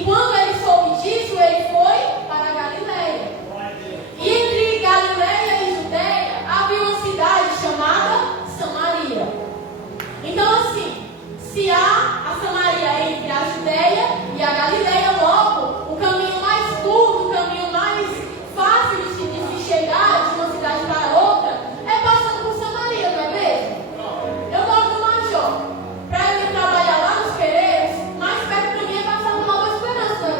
E quando ele soube disso, ele foi para Galileia. E entre Galileia e Judeia havia uma cidade chamada Samaria. Então assim, se há a Samaria entre a Judeia e a Galileia, logo o caminho mais curto, o caminho mais fácil de se chegar de uma cidade para outra é passando por Samaria, não é mesmo? Eu moro no Major. Para eu ir trabalhar lá nos Pereiros, mais perto para mim é passar no Nova Esperança, não é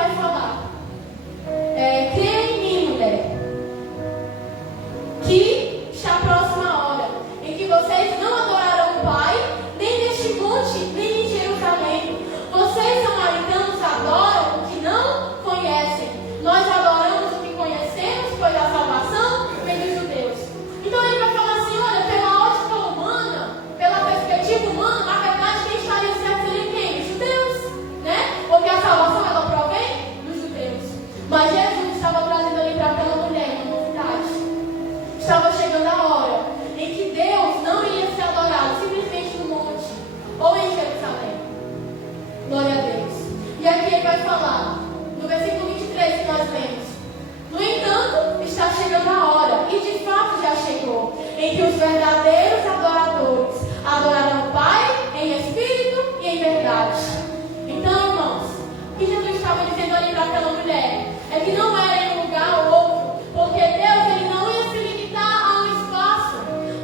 vai falar: creia em mim, mulher, que está próxima a hora em que vocês não adorarão o Pai, nem neste monte, nem em Jerusalém. Vocês, samaritanos, adoram o que não conhecem. Nós adoramos o que conhecemos, pois a salvação vem dos judeus. Então ele vai falar assim: olha, pela ótica humana, pela perspectiva humana, na verdade, quem estaria certo seria quem? Os judeus, né? Porque a salvação, ela provém dos judeus. Mas Jesus estava trazendo ali para aquela mulher uma novidade. Estava chegando a hora em que Deus não iria ser adorado simplesmente no monte ou em Jerusalém. Glória a Deus. E aqui ele vai falar, no versículo 23 que nós lemos: no entanto, está chegando a hora, e de fato já chegou, em que os verdadeiros adoradores adorarão o Pai em espírito e em verdade. Então, irmãos, o que Jesus estava dizendo ali para aquela mulher é que não era em um lugar ou outro, porque Deus ele não ia se limitar a um espaço,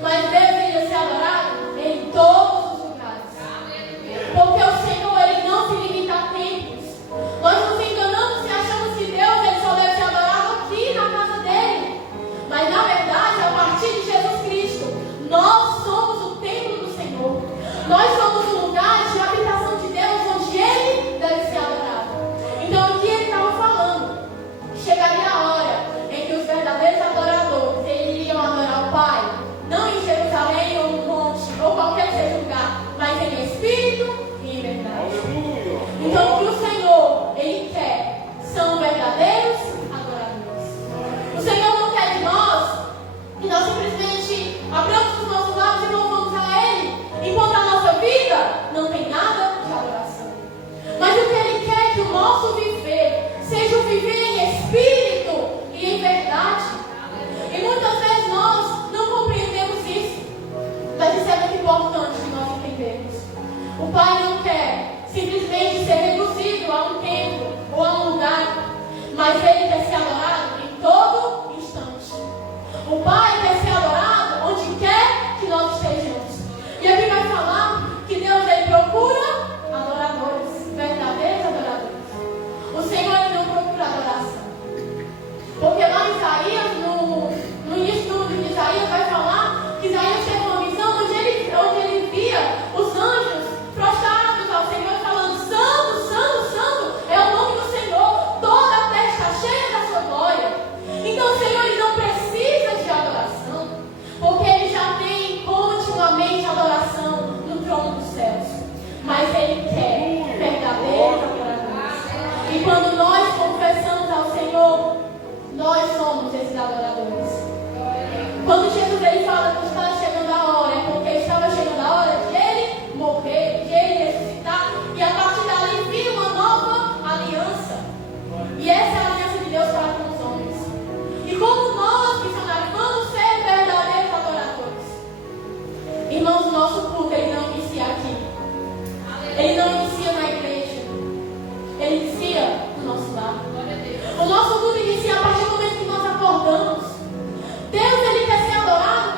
mas Deus iria ser adorado em todos os lugares. Porque o Senhor ele não se limita a templos. Nós nos enganamos se achamos que Deus ele só deve ser adorado aqui na casa dele. Mas na verdade, a partir de Jesus Cristo, nós somos o templo do Senhor. Nós somos o lugar de habitação de Deus onde ele deve ser adorado. Então aqui ele estava falando: chegaria a hora em que os verdadeiros adoradores eles iriam adorar o Pai, não em Jerusalém ou no monte, ou qualquer que seja o lugar, mas em espírito e em verdade. Então o que o Senhor ele quer são verdadeiros adoradores. O Senhor não quer de nós que nós simplesmente abramos os nossos lábios e louvamos a Ele, enquanto a nossa vida não tem nada de adoração. Mas o que Ele quer é que o nosso viver seja um viver em espírito e em verdade. E muitas vezes nós não compreendemos isso, mas isso é muito importante de nós entendermos. O Pai não quer simplesmente ser reduzido a um templo ou a um lugar, mas Ele quer ser adorado em todo instante. O Pai quer ser adorado onde quer que nós estejamos. E aqui vai falar que Deus ele procura adoradores, verdadeiros adoradores. O Senhor ele não procura adoração. Porque lá em Isaías, no início do livro de Isaías, vai falar que Isaías teve uma visão onde ele via os anjos prostrados ao Senhor, falando: Santo, Santo, Santo é o nome do Senhor, toda a terra está cheia da sua glória. Então o Senhor ele não precisa de adoração, porque ele já tem continuamente adoração no trono dos céus. Mas ele quer verdadeiros adoradores. E quando nós confessamos ao Senhor, nós somos esses adoradores. Quando Jesus ele fala que está chegando a hora, é porque estava chegando a hora de ele morrer, de ele ressuscitar, e a partir dali vir uma nova aliança. E essa é a aliança de Deus para com os homens. E como nós, missionários, vamos ser verdadeiros adoradores? Irmãos, o nosso culto ele não inicia aqui. Ele não inicia na igreja. Ele inicia no nosso lar. O nosso culto inicia a partir do momento que nós acordamos. Deus ele quer ser adorado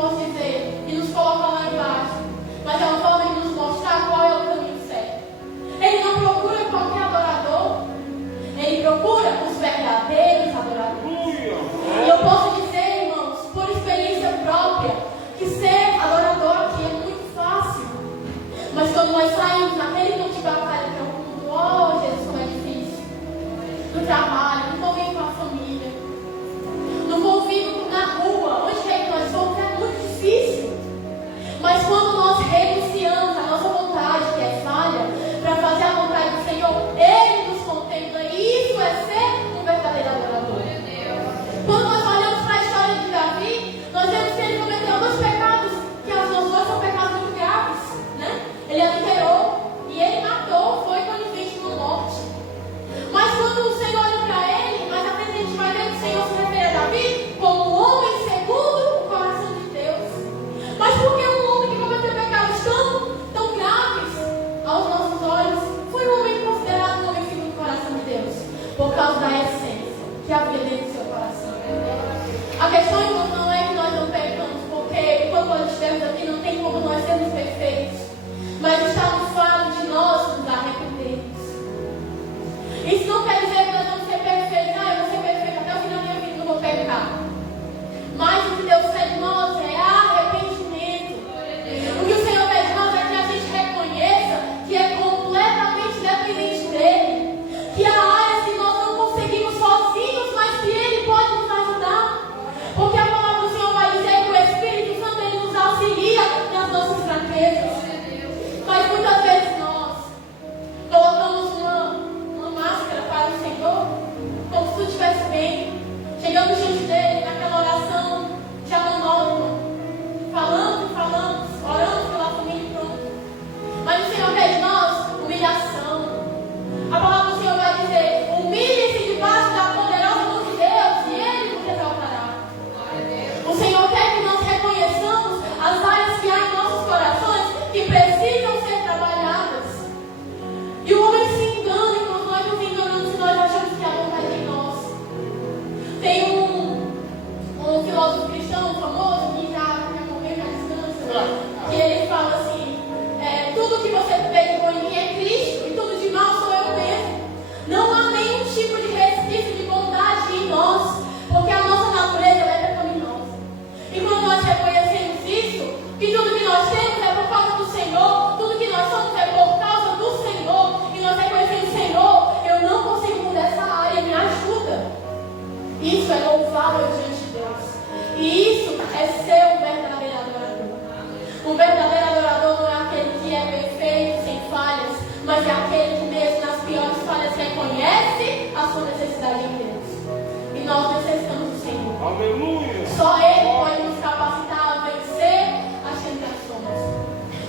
posso dizer, de nos colocar lá embaixo, mas é uma forma de nos mostrar qual é o caminho certo. Ele não procura qualquer adorador, ele procura os verdadeiros adoradores. E eu posso dizer, irmãos, por experiência própria, que ser adorador aqui é muito fácil. Mas quando nós saímos naquele campo de batalha que é o mundo, oh Jesus, como é difícil. No trabalho, no convívio com a família, no convívio na rua, onde quer que nós somos, é muito difícil. Mas quando nós renunciamos a nossa vontade, que é falha, para fazer a vontade do Senhor, Ele nos contempla. E isso é ser um verdadeiro adorador. Quando nós olhamos para a história de Davi, nós vemos que ele cometeu dois pecados, que os dois são pecados muito graves, né? Ele adulterou e ele matou, foi conivente com morte. Mas quando o Senhor olha para ele, mais à frente a gente vai ver que o Senhor se refere a Davi como um homem segundo o coração de Deus. Mas por que um homem que cometeu pecados tão graves aos nossos olhos foi um homem considerado um homem segundo o coração de Deus? Por causa da essência que havia dentro do seu coração. A questão, irmãos, não é que nós não pecamos, porque enquanto nós estivermos aqui não tem como nós sermos perfeitos, mas está no fato de nós nos arrependermos. Isso não quer dizer que nós vamos ser perfeitos. Eu vou ser perfeito até o fim da minha vida, não vou pecar. Mas o que Deus quer de nós é arrependimento. O que o Senhor quer de nós é que a gente reconheça que é completamente dependente dEle, que há áreas que nós não conseguimos sozinhos, mas que Ele pode nos ajudar. Porque a palavra do Senhor vai dizer que o Espírito Santo Ele nos auxilia nas nossas fraquezas. Mas muitas vezes nós colocamos uma máscara para o Senhor, como se tudo estivesse bem. Chegamos diante dele naquela oração já monótona, falando, orando pela família e pronto. Mas o Senhor quer de nós humilhação. A palavra do Senhor vai dizer: humilhe-se debaixo da poderosa mão de Deus e Ele nos exaltará. O Senhor quer que nós reconheçamos as áreas que há em nossos corações que precisam ser trabalhadas. E o homem se engana e nós nos enganamos se nós achamos que a vontade é em nós. Tem um filósofo cristão famoso que já morreu na distância, que ele fala assim: tudo que você vê de bom em mim é Cristo e tudo de mal sou eu mesmo. Não há nenhum tipo de resquício de bondade em nós, porque a nossa natureza é pecaminosa. E quando nós reconhecemos isso, que tudo que nós temos é por causa do Senhor, tudo que nós somos é por causa do Senhor, e nós reconhecemos: Senhor, eu não consigo mudar essa área, me ajuda. Isso é louvável diante de Deus. E isso é ser um verdadeiro adorador. Um verdadeiro adorador não é aquele que é perfeito, sem falhas, mas é aquele que mesmo nas piores falhas reconhece a sua necessidade em Deus. E nós necessitamos do Senhor. Aleluia. Só Ele pode nos capacitar a vencer as tentações.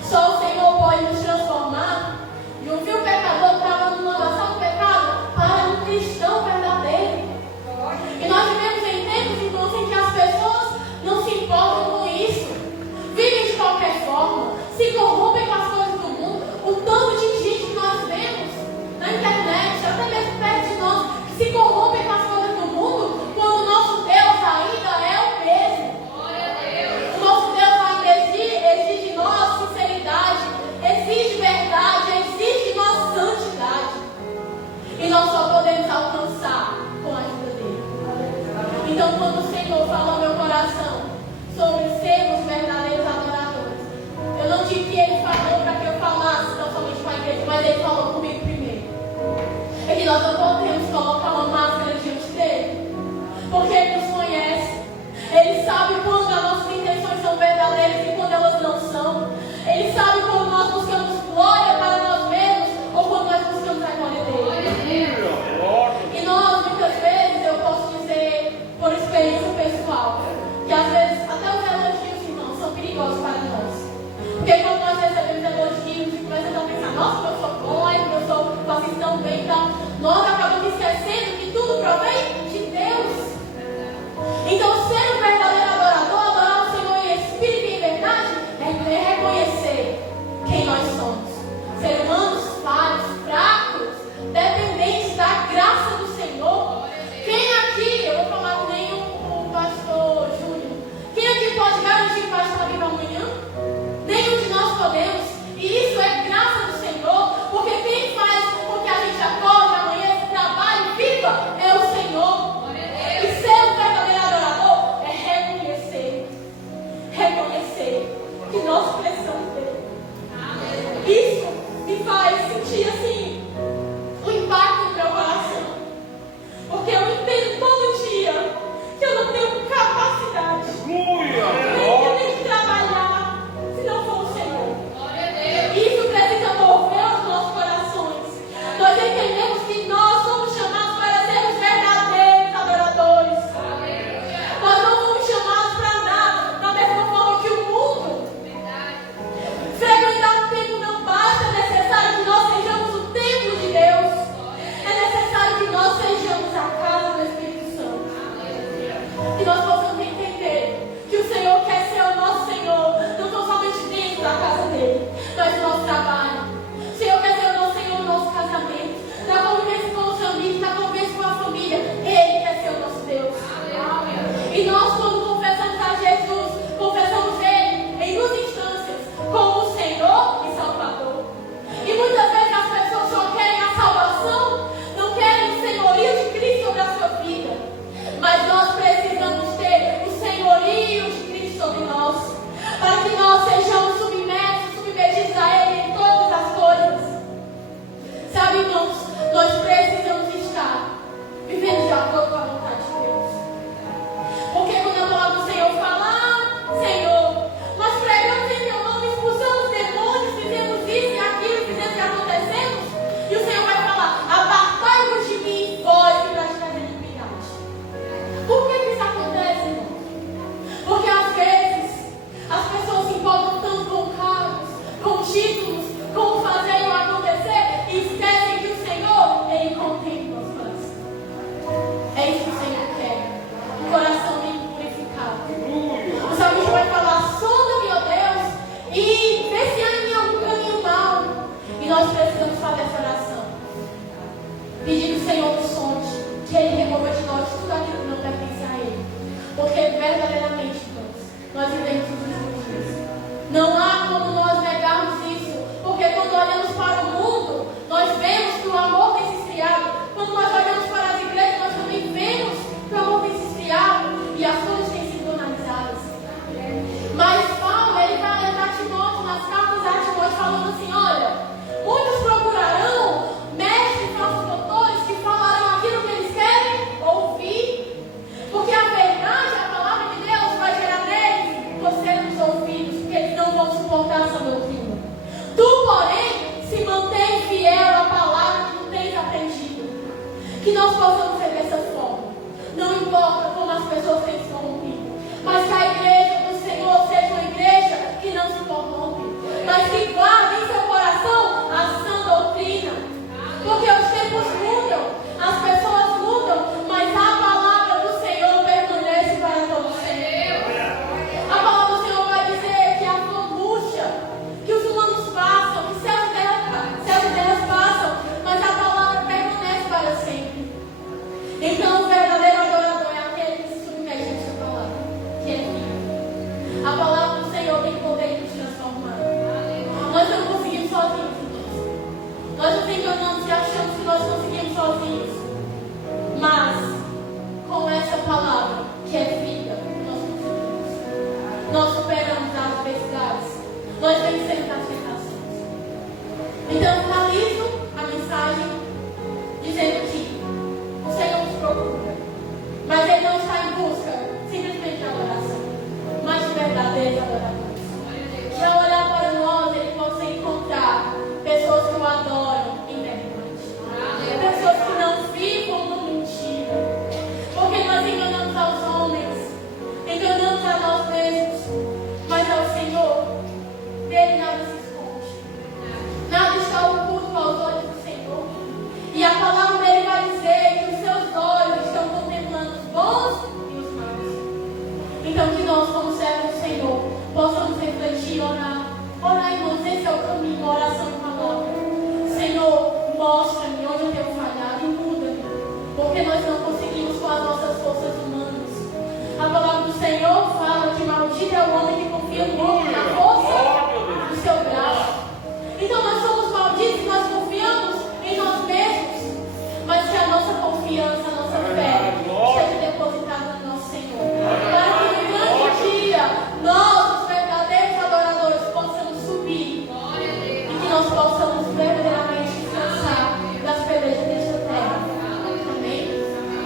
Só o Senhor pode nos transformar de um vil pecador que estava numa nação do pecado para um cristão verdadeiro. E nós vivemos em tempos, irmãos, em que as pessoas não se importam com isso. Vivem de qualquer forma, se corrompem com as coisas do mundo. O tanto de gente que nós vemos na internet, até mesmo perto de nós, que se corrompem com as coisas do mundo, quando o nosso Deus ainda é o mesmo. O nosso Deus ainda exige de nós sinceridade, exige verdade, exige de nós santidade. E nós só podemos alcançar com a ajuda dele. Então, quando o Senhor falou ao meu coração sobre sermos verdadeiros adoradores, eu não digo que Ele falou para que eu falasse não somente com a igreja, mas Ele falou comigo primeiro. É que nós não podemos colocar uma máscara diante dele, porque Ele nos conhece. Ele sabe quando as nossas intenções são verdadeiras e quando elas não são. Ele sabe quando nós buscamos glória para nós mesmos ou quando nós buscamos a glória dele. E nós, muitas vezes, eu posso dizer por experiência pessoal, que às vezes até os elogios, irmãos, são perigosos para nós. Porque quando nós recebemos elogios e começamos a pensar: nossa, eu sou bom, eu faço isso tão bem, então nós acabamos esquecendo que tudo provém de Deus. Então, ser um verdadeiro adorador, adorar o Senhor em espírito e em verdade, é reconhecer quem nós somos. Ser humanos falhos, fracos, dependentes da graça do Senhor. Quem aqui, eu vou falar que nem o pastor Júnior, quem aqui pode garantir, pastor, remova de nós tudo aquilo que não pertence a Ele. Porque verdadeiramente, nós vivemos os últimos dias. Não há como nós negarmos isso. Porque quando olhamos para o mundo, nós vemos que o amor tem se esfriado. Quando nós olhamos para as igrejas, nós também vemos que o amor tem se esfriado e as coisas têm sido banalizadas. Mas Paulo, ele vai alertar Timóteo nas cartas a Timóteo falando assim, olha, muitos procurarão mestres, falsos doutores que falarão aquilo que eles querem ouvir. Porque a verdade, a palavra de Deus vai gerar neles coceira nos ouvidos, porque eles não vão suportar essa doutrina. Tu, porém, se mantém fiel à palavra que tu tens aprendido. Que nós possamos ser dessa forma. Não importa como as pessoas têm se corrompido, mas que a igreja do Senhor seja uma igreja que não se corrompe, mas que guarde em seu coração a sã doutrina. Porque os tempos mudam, as pessoas mudam, mas a palavra do Senhor permanece para todo sempre. A palavra do Senhor vai dizer que a flor murcha, que os humanos passam, que céus e terras passam, mas a palavra permanece para sempre. Então o verdadeiro adorador é aquele que se submete a essa palavra, que é viva. A palavra do Senhor tem poder de nos transformar. Nós não conseguimos sozinhos, irmãos. Nós nos enganamos e achamos que nós conseguimos sozinhos. Mas, com essa palavra, que é vida, nós conseguimos. Nós superamos as adversidades. Nós vencemos as tentações. Então, finalizo a mensagem dizendo que o Senhor nos procura, mas Ele não está em busca simplesmente de adoração, mas de verdadeiros adoradores. Que ao olhar para nós, Ele possa encontrar pessoas que o adoram em verdade, pessoas que não ficam no mentira, porque nós enganamos aos homens, enganamos a nós mesmos, mas ao Senhor, dele nada se esconde, nada está oculto aos olhos do Senhor. E a palavra dele vai dizer que os seus olhos estão contemplando os bons e os maus. Então que nós, como servos do Senhor, possamos refletir e orar. Orar, irmãos, esse é o caminho, a oração com a palavra. Senhor, mostra-me onde eu tenho falhado e muda-me. Porque nós não conseguimos com as nossas forças humanas. A palavra do Senhor fala que maldito é o homem que confia no homem, na força do seu braço. Então nós somos malditos, nós confiamos em nós mesmos, mas que a nossa confiança, a nossa fé seja depositada no nosso Senhor, para que no grande dia nós, os verdadeiros adoradores, possamos subir e que nós possamos verdadeiramente descansar das pelejas desta terra. Amém?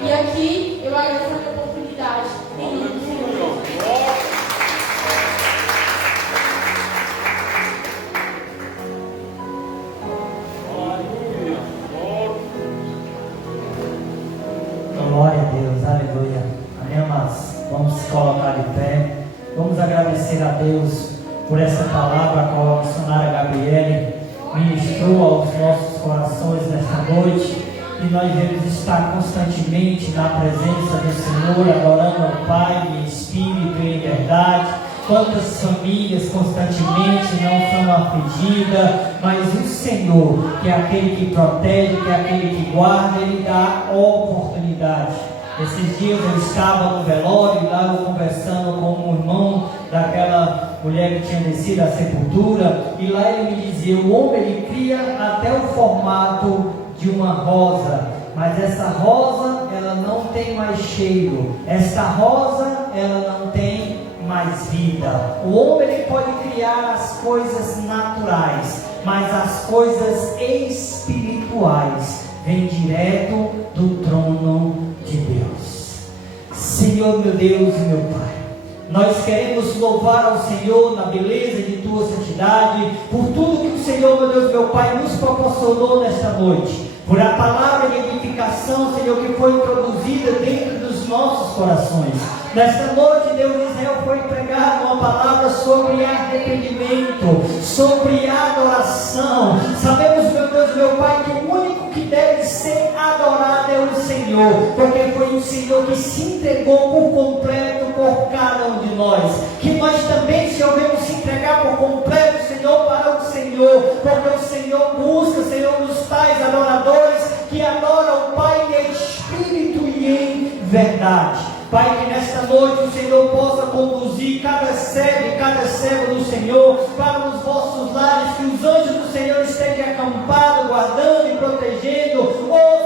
E aqui eu agradeço a minha oportunidade em nome do Senhor Jesus. Glória a Deus, aleluia. Amém, amados? Vamos se colocar de pé. Vamos agradecer a Deus por essa palavra a qual a missionária Gabriele ministrou aos nossos corações nesta noite. E nós devemos estar constantemente na presença do Senhor, adorando ao Pai em espírito e em verdade. Quantas famílias constantemente não são afligidas, mas o Senhor, que é aquele que protege, que é aquele que guarda, Ele dá oportunidade. Esses dias eu estava no velório e lá eu conversando com um irmão daquela mulher que tinha descido à sepultura, e lá ele me dizia: o homem ele cria até o formato de uma rosa, mas essa rosa ela não tem mais cheiro, essa rosa ela não tem mais vida. O homem ele pode criar as coisas naturais, mas as coisas espirituais vêm direto do trono de Deus. Senhor meu Deus e meu Pai, nós queremos louvar ao Senhor na beleza de Tua santidade, por tudo que o Senhor, meu Deus, meu Pai, nos proporcionou nesta noite, por a palavra de edificação, Senhor, que foi introduzida dentro dos nossos corações. Nesta noite, Deus de Israel, foi pregada uma palavra sobre arrependimento, sobre adoração. Sabemos, meu Deus, meu Pai, que o único que deve ser adorado é o Senhor, porque foi o Senhor que se entregou por completo por cada um de nós. Que nós também, Senhor, devemos se entregar por completo, Senhor, para o Senhor, porque o Senhor busca, Senhor, nos tais adoradores que adoram o Pai em espírito e verdade. Pai, que nesta noite o Senhor possa conduzir cada servo e cada servo do Senhor para os vossos lares, que os anjos do Senhor estejam acampados, guardando e protegendo,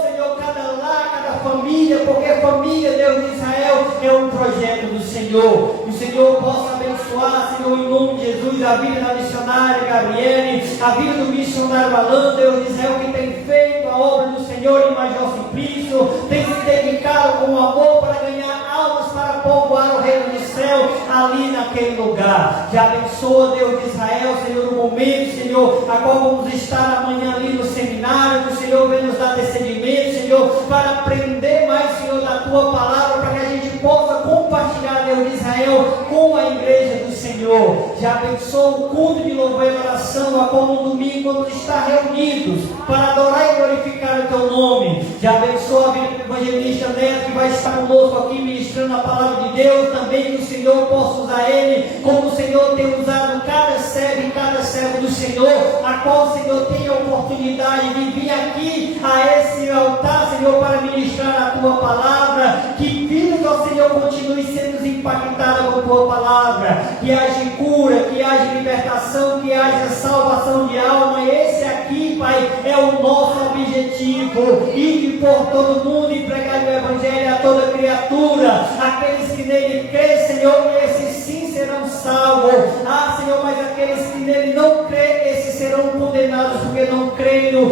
Senhor, cada lar, cada família, porque família, Deus de Israel, é um projeto do Senhor. Que o Senhor possa abençoar, Senhor, em nome de Jesus, a vida da missionária Gabriele, a vida do missionário Alan, Deus de Israel, que tem feito a obra do Senhor em Major Simplício, tem se dedicado com amor para ganhar almas para povoar o reino do céu ali naquele lugar. Já abençoa, Deus de Israel, Senhor, no momento, Senhor, a qual vamos estar amanhã ali no seminário, que o Senhor vem nos dar descendimento, Senhor, para aprender mais, Senhor, da Tua palavra, para que a gente possa compartilhar, Deus de Israel, com a igreja do Senhor. Já abençoa o culto de louvor e oração, a qual no domingo vamos estar reunidos para adorar e glorificar o Teu nome. Já abençoa a vida do evangelista Neto, que vai estar conosco aqui ministrando a palavra de Deus, também que o Senhor possa usar ele, como o Senhor tem usado cada servo e cada servo do Senhor, a qual o Senhor tem a oportunidade de vir aqui a esse altar, Senhor, para ministrar a Tua palavra, que vidas, ó Senhor, continue sendo impactadas com a Tua palavra, que haja cura, que haja libertação, que haja salvação de alma. Esse aqui, Pai, é o nosso objetivo, ir por todo mundo e pregar o Evangelho a toda criatura, aqueles que nele crêem, Senhor, esses sim serão salvos. Senhor, mas aqueles que nele não creem, esses serão condenados porque não creram,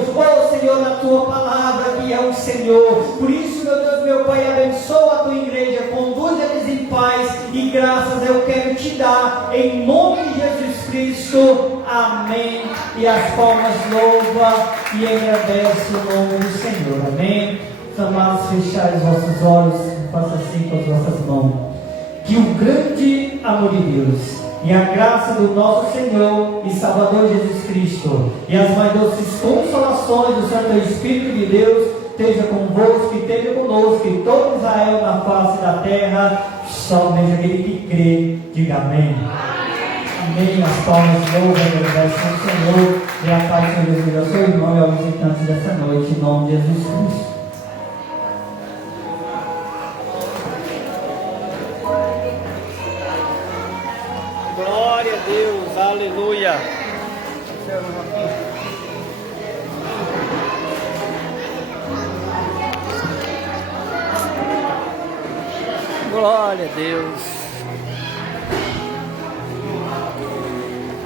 Senhor, na Tua palavra, que é o Senhor. Por isso, meu Deus, meu Pai, abençoa a Tua igreja, conduz eles em paz e graças eu quero Te dar, em nome de Jesus Cristo, amém. E as palmas louva e agradece o nome do Senhor, amém. Amados, fechar os vossos olhos, faça assim com as vossas mãos. Que o grande amor de Deus e a graça do nosso Senhor e Salvador Jesus Cristo e as mais doces consolações do Santo Espírito de Deus esteja convosco e esteja conosco, e todo Israel na face da terra, somente aquele que crê, diga amém. Amém. As palmas louvam e agradecem ao Senhor, e a paz de Jesus ao seu irmão e aos visitantes dessa noite, em nome de Jesus Cristo. Glória a Deus, aleluia. Glória a Deus.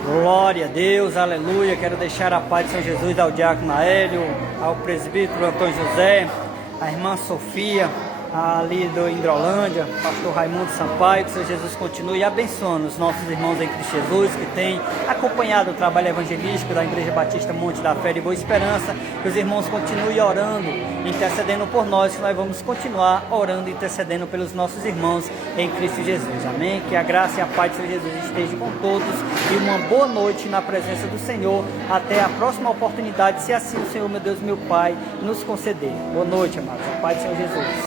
Glória a Deus, aleluia. Quero deixar a paz de São Jesus ao diácono Aélio, ao presbítero Antônio José, à irmã Sofia, ali do Indrolândia, pastor Raimundo Sampaio. Que o Senhor Jesus continue abençoando os nossos irmãos em Cristo Jesus, que têm acompanhado o trabalho evangelístico da Igreja Batista Monte da Fé e Boa Esperança. Que os irmãos continuem orando, intercedendo por nós, que nós vamos continuar orando e intercedendo pelos nossos irmãos em Cristo Jesus, amém? Que a graça e a paz do Senhor Jesus esteja com todos, e uma boa noite na presença do Senhor, até a próxima oportunidade, se assim o Senhor, meu Deus, meu Pai, nos conceder. Boa noite, amados, a paz do Senhor Jesus.